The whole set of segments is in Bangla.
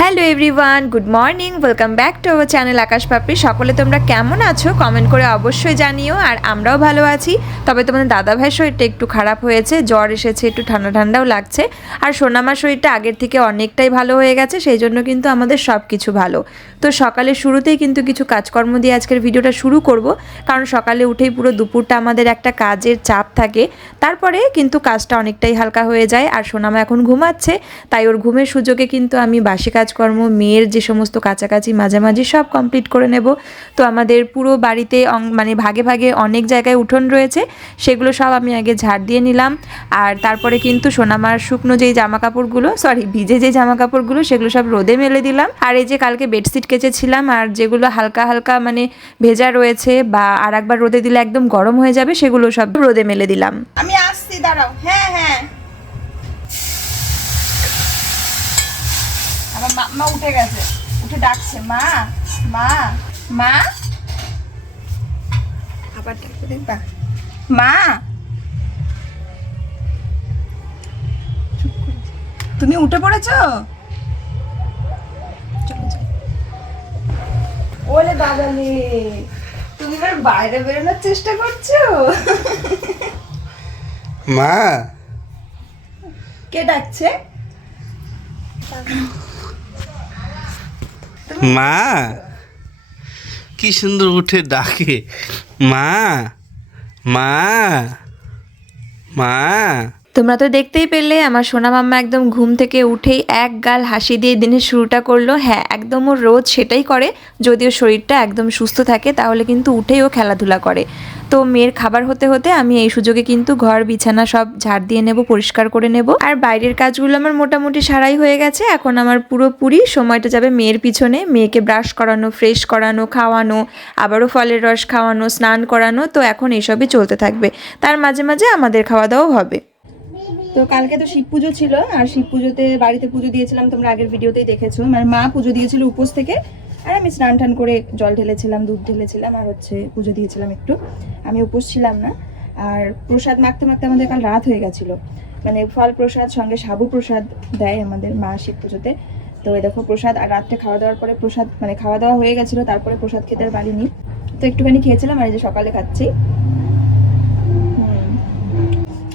Hello everyone, good morning, welcome back to our channel Akash Papri. সকলে তোমরা কেমন আছো কমেন্ট করে অবশ্যই জানিও। আর আমরাও ভালো আছি। তবে তোমাদের দাদা ভাইয়ের শরীরটা একটু খারাপ হয়েছে, জ্বর এসেছে, একটু ঠান্ডা ঠান্ডাও লাগছে। আর সোনামার শরীরটা আগের থেকে অনেকটাই ভালো হয়ে গেছে, সেই জন্য কিন্তু আমাদের সব কিছু ভালো। তো সকালের শুরুতেই কিন্তু কিছু কাজকর্ম দিয়ে আজকের ভিডিওটা শুরু করব, কারণ সকালে উঠেই পুরো দুপুরটা আমাদের একটা কাজের চাপ থাকে, তারপরে কিন্তু কাজটা অনেকটাই হালকা হয়ে যায়। আর সোনামা এখন ঘুমাচ্ছে, তাই ওর ঘুমের সুযোগে কিন্তু আমি বাসি কাজকর্ম, মেয়ের যে সমস্ত কাছাকাছি মাঝামাঝি সব কমপ্লিট করে নেব। তো আমাদের পুরো বাড়িতে মানে ভাগে ভাগে অনেক জায়গায় উঠোন রয়েছে, সেগুলো সব আমি আগে ঝাড় দিয়ে নিলাম। আর তারপরে কিন্তু সোনামার শুকনো যেই জামা কাপড়গুলো, ভিজে যেই জামা কাপড়গুলো, সেগুলো সব রোদে মেলে দিলাম। আর এই যে কালকে বেডশিট কেচেছিলাম, আর যেগুলো হালকা হালকা মানে ভেজা রয়েছে বা আর একবার রোদে দিলে একদম গরম হয়ে যাবে, সেগুলো সব রোদে মেলে দিলাম। আমি আসছি, দাঁড়াও। হ্যাঁ হ্যাঁ, আমার মা উঠে গেছে, উঠে ডাকছে মা মা মা। আবার ডাকতে দেখবা মা। তুমি উঠে পড়েছো? চলো যাই। ওলে দাদালে, তুমি এবার বাইরে বেরোনোর চেষ্টা করছো? মা, কে ডাকছে? মা কি সুন্দর উঠে ডাকে, মা মা মা। তোমরা তো দেখতেই পেলে আমার সোনা মাম্মা একদম ঘুম থেকে উঠেই এক গাল হাসি দিয়ে দিনের শুরুটা করলো। হ্যাঁ, একদম ও রোজ সেটাই করে, যদিও শরীরটা একদম সুস্থ থাকে, তাহলে কিন্তু উঠেই ও খেলাধুলা করে। তো মেয়ের খাবার হতে হতে আমি এই সুযোগে কিন্তু ঘর বিছানা সব ঝাড় দিয়ে নেব, পরিষ্কার করে নেব। আর বাইরের কাজগুলো আমার মোটামুটি সারাই হয়ে গেছে। এখন আমার পুরোপুরি সময়টা যাবে মেয়ের পিছনে, মেয়েকে ব্রাশ করানো, ফ্রেশ করানো, খাওয়ানো, আবারও ফলের রস খাওয়ানো, স্নান করানো। তো এখন এইসবই চলতে থাকবে, তার মাঝে মাঝে আমাদের খাওয়া দাওয়াও হবে। তো কালকে তো শিব পুজো ছিল, আর শিব পুজোতে বাড়িতে পুজো দিয়েছিলাম, তোমরা আগের ভিডিওতেই দেখেছো। মানে মা পুজো দিয়েছিল উপোস থেকে, আর আমি স্নান টান করে জল ঢেলেছিলাম, দুধ ঢেলেছিলাম, আর পুজো দিয়েছিলাম একটু। আমি উপোস ছিলাম না। আর প্রসাদ মাখতে মাখতে আমাদের কাল রাত হয়ে গেছিলো। মানে ফল প্রসাদ সঙ্গে সাবু প্রসাদ দেয় আমাদের মা শিব পুজোতে। তো এই দেখো প্রসাদ, আর রাত্রে খাওয়া দাওয়ার পরে প্রসাদ, মানে খাওয়া দাওয়া হয়ে গেছিলো, তারপরে প্রসাদ খেতে আর পারিনি। তো একটুখানি খেয়েছিলাম, আর এই যে সকালে খাচ্ছি।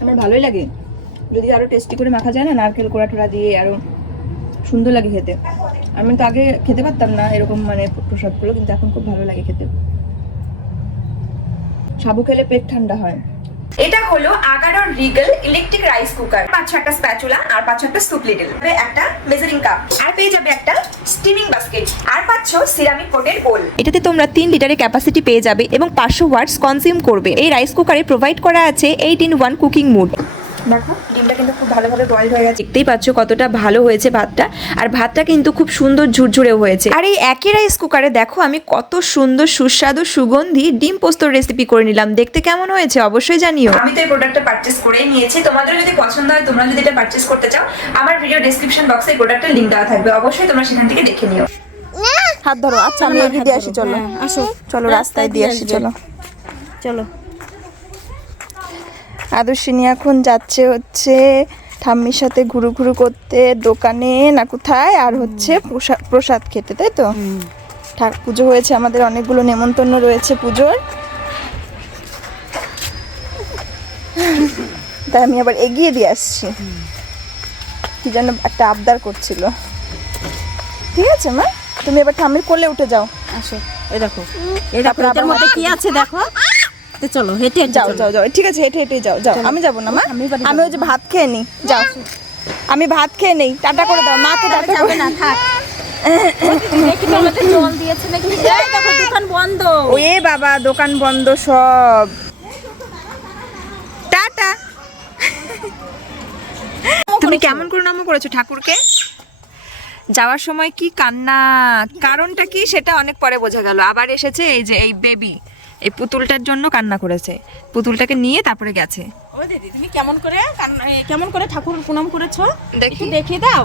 আমার ভালোই লাগে, যদি আরো টেস্টি করে মাখা যায় না, নারকেল কোড়া টোড়া দিয়ে, আরো সুন্দর লাগে খেতে। আমি তো আগে খেতে পারতাম না এরকম মানে প্রসাদগুলো, কিন্তু এখন খুব ভালো লাগে খেতে। সাবু খেলে পেট ঠান্ডা হয়। এটা হলো আগারোর রিগেল ইলেকট্রিক রাইস কুকার। পাচ্ছ একটা স্প্যাচুলা, আর পাচ্ছ একটা স্টুপ লিডল, একটা মেজারিং কাপ, আর পেয়ে যাবে একটা স্টিমিং বাস্কেট, আর পাচ্ছ সিরামিক কোটের বোল। এটাতে তোমরা 3 লিটারের ক্যাপাসিটি পেয়ে যাবে এবং 500 ওয়াটস কনজিউম করবে। এই রাইস কুকারে প্রোভাইড করা আছে 8-in-1 কুকিং মোড। দেখো ডিমটা কিন্তু খুব ভালোভাবে বয়েল হয়ে গেছে, দেখতেই পাচ্ছ কতটা ভালো হয়েছে ভাতটা। আর ভাতটা কিন্তু খুব সুন্দর ঝুরঝুরেও হয়েছে। আর এই একই রাইস কুকারে দেখো আমি কত সুন্দর সুস্বাদু সুগন্ধি ডিম পোস্তর রেসিপি করে নিলাম। দেখতে কেমন হয়েছে অবশ্যই জানিও। আমি তো এই প্রোডাক্টটা পারচেজ করেই নিয়েছি। তোমাদের যদি পছন্দ হয়, তোমরা যদি এটা পারচেজ করতে চাও, আমার ভিডিও ডেসক্রিপশন বক্সে এই প্রোডাক্টের লিংক দেওয়া থাকবে, অবশ্যই তোমরা সেখান থেকে দেখে নিও। হাত ধরো। আচ্ছা, আমি এগিয়ে দিয়ে আসি, চলো আসো, চলো রাস্তায় দিয়ে আসি, চলো চলো। আদর্শিনী এখন যাচ্ছে হচ্ছে ঠাম্মির সাথে ঘুরু ঘুরু করতে, দোকানে না কোথায়, আর হচ্ছে প্রসাদ খেতে, তাই তো? পুজো হয়েছে আমাদের, অনেকগুলো নেমন্তন্ন রয়েছে পুজোর, তাই আমি আবার এগিয়ে দিয়ে আসছি। কি যেন একটা আবদার করছিল। ঠিক আছে মা, তুমি এবার ঠাম্মির কোলে উঠে যাও। আসো, এই দেখো, এই দেখো এটার মধ্যে কি আছে দেখো। তো চলো হেঁটে যাও যাও যাও, ঠিক আছে, হেঁটে হেঁটে যাও যাও। আমি যাবো না মা, আমি ওই যে ভাত খেয়ে নিই। যাও, আমি ভাত খেয়ে নেই, টাটা করে দাও মাকে, টাটা করে না থাক। দেখি তো আমাদের জল দিয়েছে নাকি। এই দেখো দোকান বন্ধ। ওয়ে বাবা, দোকান বন্ধ সব। টাটা। তুমি কেমন করে নাম করেছো ঠাকুরকে? যাওয়ার সময় কি কান্না, কারণটা কি সেটা অনেক পরে বোঝা গেল। আবার এসেছে এই যে এই বেবি, এই পুতুলটার জন্য কান্না করেছে, পুতুলটাকে নিয়ে তারপরে গেছে। ও দিদি, তুমি কেমন করে ঠাকুর প্রণাম করেছো দেখি, দেখিয়ে দাও।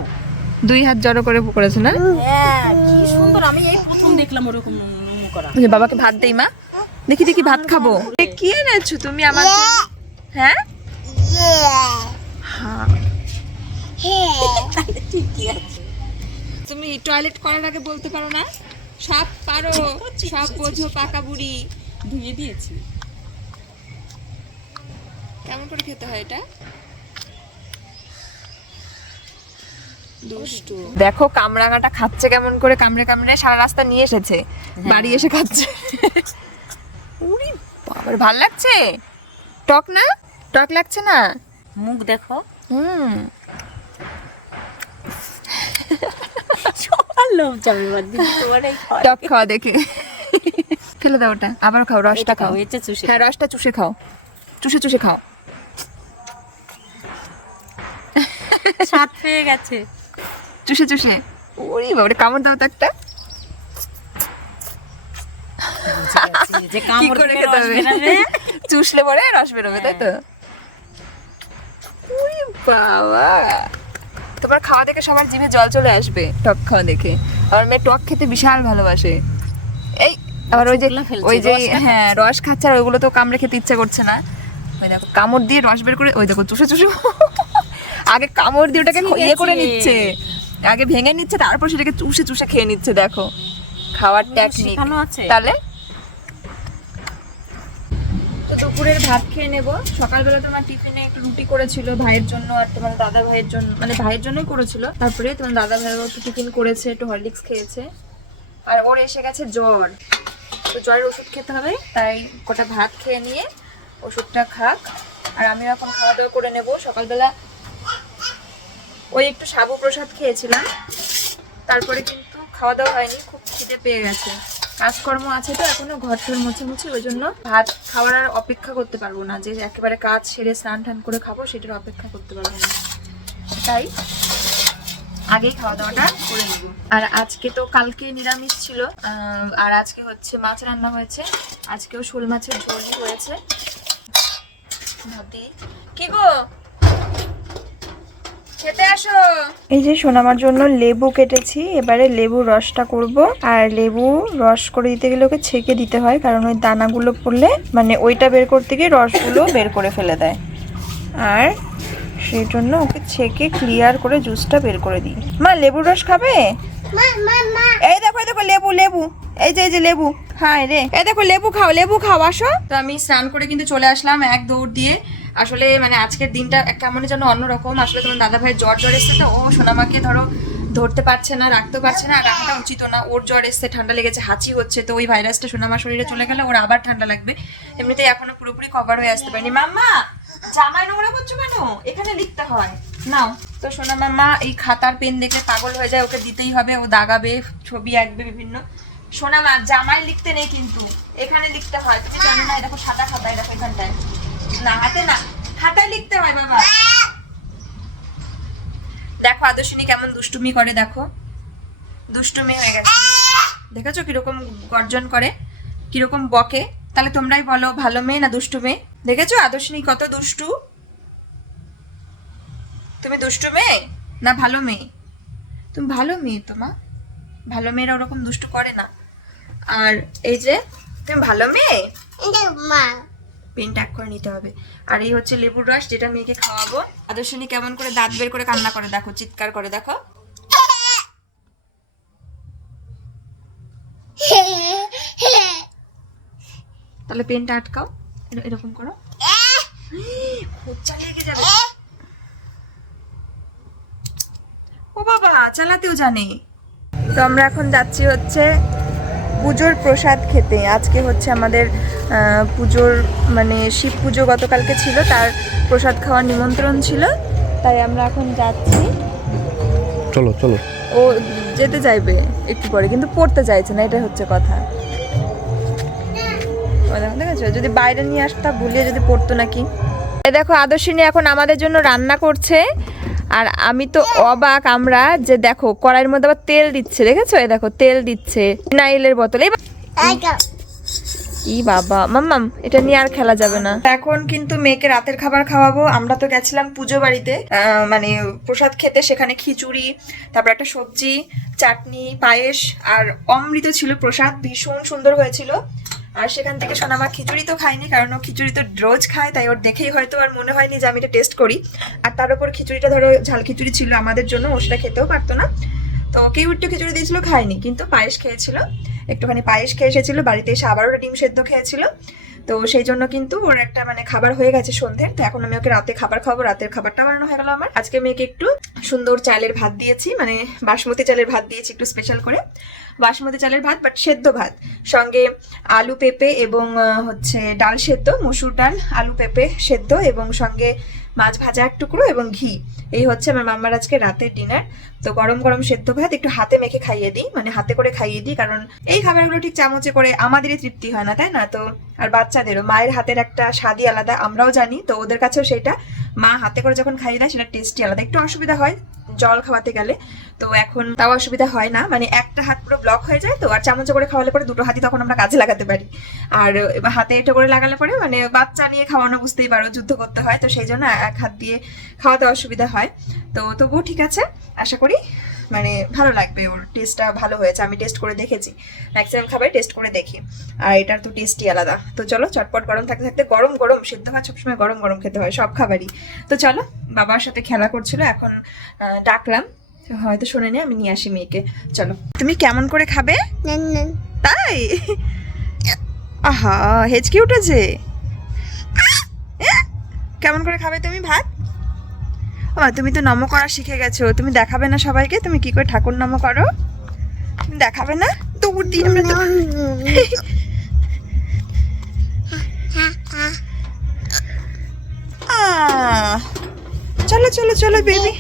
2 হাত জড়ো করে করেছে না? হ্যাঁ, কি সুন্দর। আমি এই প্রথম দেখলাম ওরকম করা। বাবাকে ভাত দেই মা, দেখি দেখি ভাত খাবো। কি এনেছো তুমি আমার জন্য? হ্যাঁ হ্যাঁ, ঠিকই আছে। তুমি টয়লেট করার আগে বলতে পারো না? সব পারো, সব বোঝো, পাকা বুড়ি। ধুয়ে দিয়েছি। কেমন করে খেতে হয় এটা? দুষ্টু। দেখো কামরাঙাটা খাচ্ছে কেমন করে, কামড়ে কামড়ে সারা রাস্তা নিয়ে এসেছে, বাড়ি এসে খাচ্ছে। উরি বাবার, ভাল লাগছে? টক না? টক লাগছে না? মুখ দেখো। সবার লোভ যাবে তোমার এই খাওয়া। টক খাওয়া দেখে। ফেলে দাও ওটা, আবার খাও, রসটা খাও। এটা চুষে হ্যাঁ, রসটা চুষে খাও, চুষে চুষে খাও। স্বাদ পেয়ে গেছে। চুষে চুষে। ওরে বাবা, কামড় দাও তো একটা। যে কি কামড় করে করে খেতে রস হবে? বেরাবে। চুষলে পরে রস বেরোবে, তাই তো? ওরে বাবা, তোমার খাওয়া দেখে সবার জিভে জল চলে আসবে, টক খাওয়া দেখে। আমার মেয়ে টক খেতে বিশাল ভালোবাসে। এই আবার ওই যে শুকনো ফেলছে, ওই যে রসটা হ্যাঁ রস খাচ্ছে, আর ওইগুলো তো কামড়ে খেতে ইচ্ছা করছে না। ওই দেখো কামড় দিয়ে রস বের করে, ওই দেখো চুষে চুষে। আগে কামড় দিয়ে ওটাকে ইয়ে করে নিচ্ছে, আগে ভেঙে নিচ্ছে, তারপর সেটাকে চুষে চুষে খেয়ে নিচ্ছে। দেখো খাওয়ার টেকনিক। শেখানো আছে। তাহলে তো দুপুরের ভাত খেয়ে নেব। সকালবেলা তোমার টিফিনে একটু রুটি করেছিল ভাইয়ের জন্য, আর তোমার দাদা ভাইয়ের জন্য, মানে ভাইয়ের জন্যই করেছিল। তারপরে তোমার দাদা ভাইও একটু টিফিন করেছে, একটু হরলিক্স খেয়েছে। আর ওর এসে গেছে জ্বর, তো জ্বরের ওষুধ খেতে হবে, তাই কটা ভাত খেয়ে নিয়ে ওষুধটা খাক। আর আমি এখন খাওয়া দাওয়া করে নেব। সকালবেলা ওই একটু সাবু প্রসাদ খেয়েছিলাম, তারপরে কিন্তু খাওয়া দাওয়া হয়নি, খুব খিদে পেয়ে গেছে। কাজকর্ম আছে তো এখনো, ঘর টর মুছে, ওই জন্য ভাত খাওয়ার আর অপেক্ষা করতে পারবো না, যে একেবারে কাজ সেরে স্নান টান করে খাবো সেটার অপেক্ষা করতে পারবো না, তাই আগেই খাওয়া দাওয়াটা করে নেব। আর আজকে তো কালকে নিরামিষ ছিল, আর আজকে হচ্ছে মাছ রান্না হয়েছে, আজকেও শোল মাছের ঝোলই হয়েছে। কি গো, খেতে আসো। এই যে সোনামার জন্য লেবু কেটেছি, এবারে লেবুর রসটা করব। আর লেবু রস করে দিতে গেলে ওকে ছেঁকে দিতে হয়, কারণ ওই দানাগুলো পড়লে মানে ওইটা বের করতে গিয়ে রসগুলো বের করে ফেলে দেয়, আর সেই জন্য ওকে ছেঁকে ক্লিয়ার করে জুসটা বের করে দিই। মা লেবুর রস খাবে? এই দেখো লেবু লেবু, এই যে লেবু। হ্যাঁ রে, এই দেখো লেবু খাও আসো। তো আমি স্নান করে কিন্তু চলে আসলাম এক দৌড় দিয়ে। আসলে মানে আজকের দিনটা কেমন যেন অন্যরকম। আসলে তোমার দাদা ভাইয়ের জ্বর এসছে, তো ও সোনামাকে ধরো ধরতে পারছে না, রাখতে পারছে না, আর রাখাটা উচিত না। ওর জ্বর এসছে, ঠান্ডা লেগেছে, হাঁচি হচ্ছে, তো ওই ভাইরাসটা সোনামার শরীরে চলে গেলে ওর আবার ঠান্ডা লাগবে। এমনিতেই এখনো পুরোপুরি কভার হয়ে আসতে পারেনি। মাম্মা জামাই নোংরা করছো কেন? এখানে লিখতে হয়, নাও। তো সোনা মাম্মা এই খাতার পেন দেখলে পাগল হয়ে যায়, ওকে দিতেই হবে, ও দাগাবে, ছবি আঁকবে বিভিন্ন। সোনা মা জামাই লিখতে নেই কিন্তু, এখানে লিখতে হয়, তুমি জানো না? দেখো সাদা খাতায়, দেখো এখানটায়, না হাতে না, খাতায় লিখতে হয় বাবা। দেখো আদর্শিনী কেমন দুষ্টুমি করে, দেখো দুষ্টুমি হয়ে গেছে, দেখেছো কিরকম গর্জন করে, কিরকম বকে। তাহলে তোমরাই বলো ভালো মেয়ে না দুষ্টু মেয়ে? দেখেছো আদর্শিনী কত দুষ্টু? তুমি দুষ্টু মেয়ে না ভালো মেয়ে? তুমি ভালো মেয়ে তো মা, ভালো মেয়েরা ওরকম দুষ্টু করে না। আর এই যে তুমি ভালো মেয়ে, পেন ট্যাগ করে নিতে হবে। আর এই হচ্ছে লেবুর রস, যেটা মেয়েকে খাওয়াবো। আদর্শিনী কেমন করে দাঁত বের করে কান্না করে, দেখো চিৎকার করে, দেখো। তাহলে পেনটা আটকাও, এরকম করো, খোঁচা লেগে যাবে। ও বাবা চালাতেও জানে। তো আমরা এখন যাচ্ছি হচ্ছে পুজোর প্রসাদ খেতে। আজকে হচ্ছে আমাদের পুজোর মানে শিব পুজো গতকালকে ছিল, তার প্রসাদ খাওয়ার নিমন্ত্রণ ছিল, তাই আমরা এখন যাচ্ছি। চলো চলো। ও যেতে চাইবে একটু পরে, কিন্তু পড়তে চাইছে না, এটা হচ্ছে কথা। দেখেছো, যদি বাইরে নিয়ে আসতা ভুলিয়ে যদি পড়তো নাকি। এই দেখো আদর্শিনী এখন আমাদের জন্য রান্না করছে, আর আমি তো অবাক আমরা, যে দেখো কড়াইয়ের মধ্যে আবার তেল দিচ্ছে, দেখেছো? এই দেখো তেল দিচ্ছে নাইলের বোতলে। ই বাবা, মাম্মাম এটা নিয়ে আর খেলা যাবে না। এখন কিন্তু মেয়েকে রাতের খাবার খাওয়াবো। আমরা তো গেছিলাম পুজো বাড়িতে মানে প্রসাদ খেতে, সেখানে খিচুড়ি, তারপর একটা সবজি, চাটনি, পায়েস আর অমৃত ছিল প্রসাদ, ভীষণ সুন্দর হয়েছিল। আর সেখান থেকে সোনামা খিচুড়ি তো খায়নি, কারণ ও খিচুড়ি তো রোজ খায়, তাই ওর দেখেই হয়তো আর মনে হয়নি যে আমি এটা টেস্ট করি। আর তার উপর খিচুড়িটা ধরো ঝাল খিচুড়ি ছিল আমাদের জন্য, ও সেটা খেতেও পারতো না। তো কেউ একটু খিচুড়ি দিয়েছিল, খায়নি, কিন্তু পায়েস খেয়েছিল, একটুখানি পায়েস খেয়ে এসেছিল, বাড়িতে এসে আবারও ডিম সেদ্ধ খেয়েছিল। তো সেই জন্য কিন্তু ওর একটা মানে খাবার হয়ে গেছে সন্ধ্যের। তো এখন আমি ওকে রাতে খাবার খাবো, রাতের খাবারটা বানানো হয়ে গেল আমার। আজকে মেয়েকে একটু সুন্দর চালের ভাত দিয়েছি, মানে বাসমতি চালের ভাত দিয়েছি একটু স্পেশাল করে, বাসমতি চালের ভাত বাট সেদ্ধ ভাত, সঙ্গে আলু পেঁপে এবং হচ্ছে ডাল সেদ্ধ, মসুর ডাল আলু পেঁপে সেদ্ধ, এবং সঙ্গে মাছ ভাজা এক টুকরো এবং ঘি। এই হচ্ছে আমার মাম্মার আজকে রাতের ডিনার। তো গরম গরম সেদ্ধ ভাত একটু হাতে মেখে খাইয়ে দিই, মানে হাতে করে খাইয়ে দিই, কারণ এই খাবারগুলো ঠিক চামচে করে আমাদেরই তৃপ্তি হয় না, তাই না? তো আর বাচ্চাদেরও মায়ের হাতের একটা স্বাদই আলাদা, আমরাও জানি, তো ওদের কাছেও সেটা মা হাতে করে যখন খাইয়ে দেয় সেটা টেস্টি আলাদা। একটু অসুবিধা হয় জল খাওয়াতে গেলে, তো এখন তাও অসুবিধা হয় না, মানে একটা হাত পুরো ব্লক হয়ে যায়, তো আর চামচে করে খাওয়ালে পরে দুটো হাতই তখন আমরা কাজে লাগাতে পারি। আর এবার হাতে এটা করে লাগালে পরে মানে বাচ্চা নিয়ে খাওয়ানো বুঝতেই পারো, যুদ্ধ করতে হয়, তো সেই জন্য এক হাত দিয়ে খাওয়াতে অসুবিধা হয়। তো তবুও ঠিক আছে, আশা করি মানে ভালো লাগবে, ওর টেস্টটা ভালো হয়েছে, আমি টেস্ট করে দেখেছি, ম্যাক্সিমাম খাবার টেস্ট করে দেখি, আর এটার তো টেস্টই আলাদা। তো চলো চটপট গরম থাকতে থাকতে, গরম গরম সেদ্ধ ভাত সবসময় গরম গরম খেতে হয় সব খাবারই। তো চলো, বাবার সাথে খেলা করছিল, এখন ডাকলাম, হয়তো শোনে নি, আমি নিয়ে আসি মেয়েকে। চলো, তুমি কেমন করে খাবে? তাই? আহা, হেঁচকি উঠেছে। কেমন করে খাবে তুমি ভাত? ও তুমি তো নম করা শিখে গেছো, তুমি দেখাবে না সবাইকে তুমি কি করে ঠাকুর নম করো? তুমি দেখাবে না? দৌড় দিয়ে আমরা তো চলো চলো চলো বেবি,